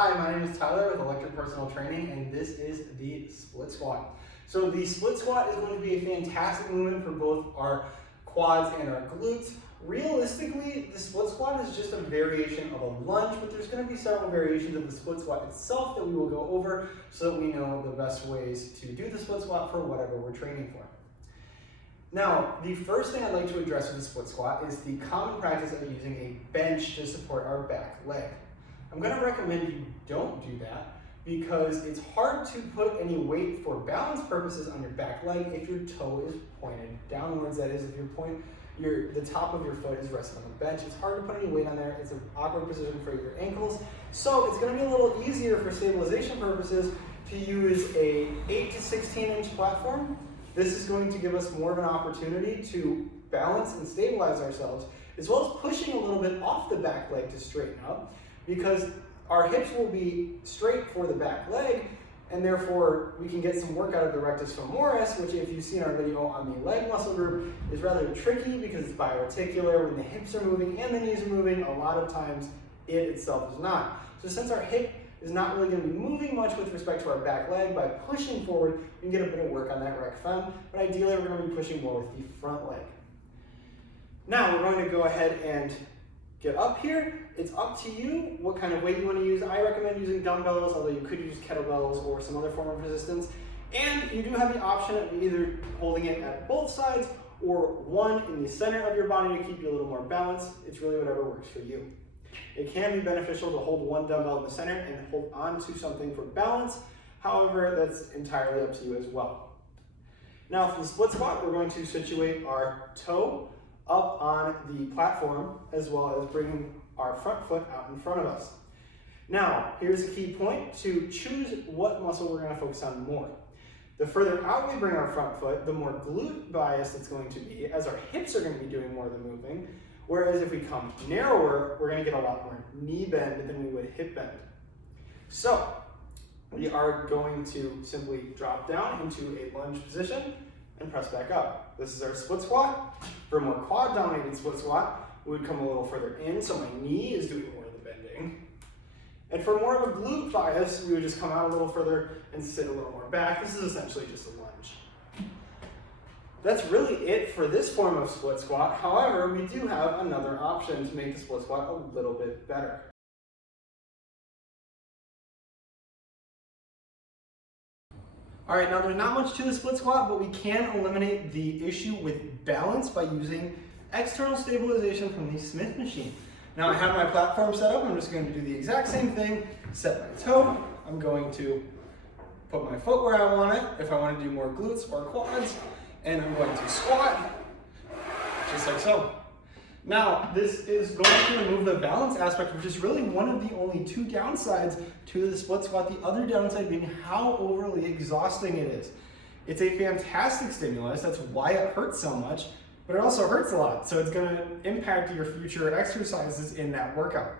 Hi, my name is Tyler with Electric Personal Training, and this is the split squat. So the split squat is going to be a fantastic movement for both our quads and our glutes. Realistically, the split squat is just a variation of a lunge, but there's going to be several variations of the split squat itself that we will go over so that we know the best ways to do the split squat for whatever we're training for. Now, the first thing I'd like to address with the split squat is the common practice of using a bench to support our back leg. I'm going to recommend you don't do that because it's hard to put any weight for balance purposes on your back leg if your toe is pointed downwards. That is, if the top of your foot is resting on the bench. It's hard to put any weight on there. It's an awkward position for your ankles. So it's going to be a little easier for stabilization purposes to use a 8 to 16 inch platform. This is going to give us more of an opportunity to balance and stabilize ourselves, as well as pushing a little bit off the back leg to straighten up, because our hips will be straight for the back leg, and therefore we can get some work out of the rectus femoris, which, if you've seen our video on the leg muscle group, is rather tricky because it's biarticular. When the hips are moving and the knees are moving, a lot of times it itself is not. So since our hip is not really going to be moving much with respect to our back leg, by pushing forward, we can get a bit of work on that rec fem, but ideally we're going to be pushing more with the front leg. Now we're going to go ahead and get up here. It's up to you what kind of weight you want to use. I recommend using dumbbells, although you could use kettlebells or some other form of resistance. And you do have the option of either holding it at both sides or one in the center of your body to keep you a little more balanced. It's really whatever works for you. It can be beneficial to hold one dumbbell in the center and hold on to something for balance. However, that's entirely up to you as well. Now for the split squat, we're going to situate our toe up on the platform, as well as bringing our front foot out in front of us. Now, here's a key point to choose what muscle we're going to focus on more. The further out we bring our front foot, the more glute bias it's going to be, as our hips are going to be doing more of the moving. Whereas if we come narrower, we're going to get a lot more knee bend than we would hip bend. So we are going to simply drop down into a lunge position and press back up. This is our split squat. For a more quad dominated split squat, we would come a little further in, so my knee is doing more of the bending. And for more of a glute bias, we would just come out a little further and sit a little more back. This is essentially just a lunge. That's really it for this form of split squat. However, we do have another option to make the split squat a little bit better. All right, now there's not much to the split squat, but we can eliminate the issue with balance by using external stabilization from the Smith machine. Now I have my platform set up. I'm just going to do the exact same thing. Set my toe. I'm going to put my foot where I want it, if I want to do more glutes or quads, and I'm going to squat, just like so. Now, this is going to remove the balance aspect, which is really one of the only two downsides to the split squat. The other downside being how overly exhausting it is. It's a fantastic stimulus. That's why it hurts so much, but it also hurts a lot. So it's going to impact your future exercises in that workout.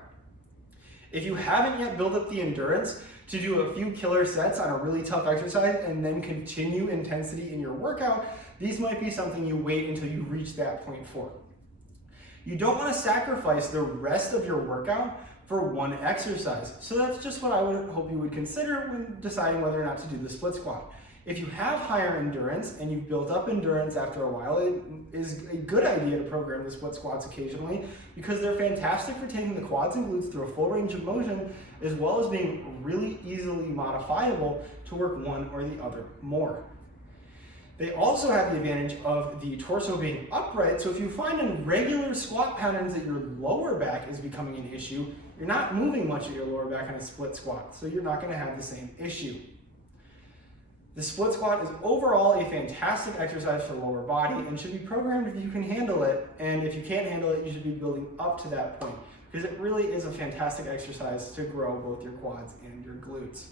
If you haven't yet built up the endurance to do a few killer sets on a really tough exercise and then continue intensity in your workout, these might be something you wait until you reach that point for. You don't want to sacrifice the rest of your workout for one exercise. So that's just what I would hope you would consider when deciding whether or not to do the split squat. If you have higher endurance and you've built up endurance after a while, it is a good idea to program the split squats occasionally because they're fantastic for taking the quads and glutes through a full range of motion, as well as being really easily modifiable to work one or the other more. They also have the advantage of the torso being upright, so if you find in regular squat patterns that your lower back is becoming an issue, you're not moving much of your lower back in a split squat, so you're not going to have the same issue. The split squat is overall a fantastic exercise for the lower body and should be programmed if you can handle it, and if you can't handle it, you should be building up to that point, because it really is a fantastic exercise to grow both your quads and your glutes.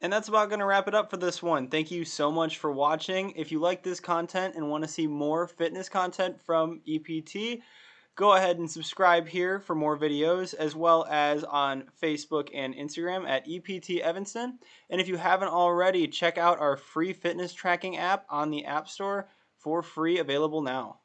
And that's about going to wrap it up for this one. Thank you so much for watching. If you like this content and want to see more fitness content from EPT, go ahead and subscribe here for more videos, as well as on Facebook and Instagram at EPT Evanston. And if you haven't already, check out our free fitness tracking app on the App Store for free, available now.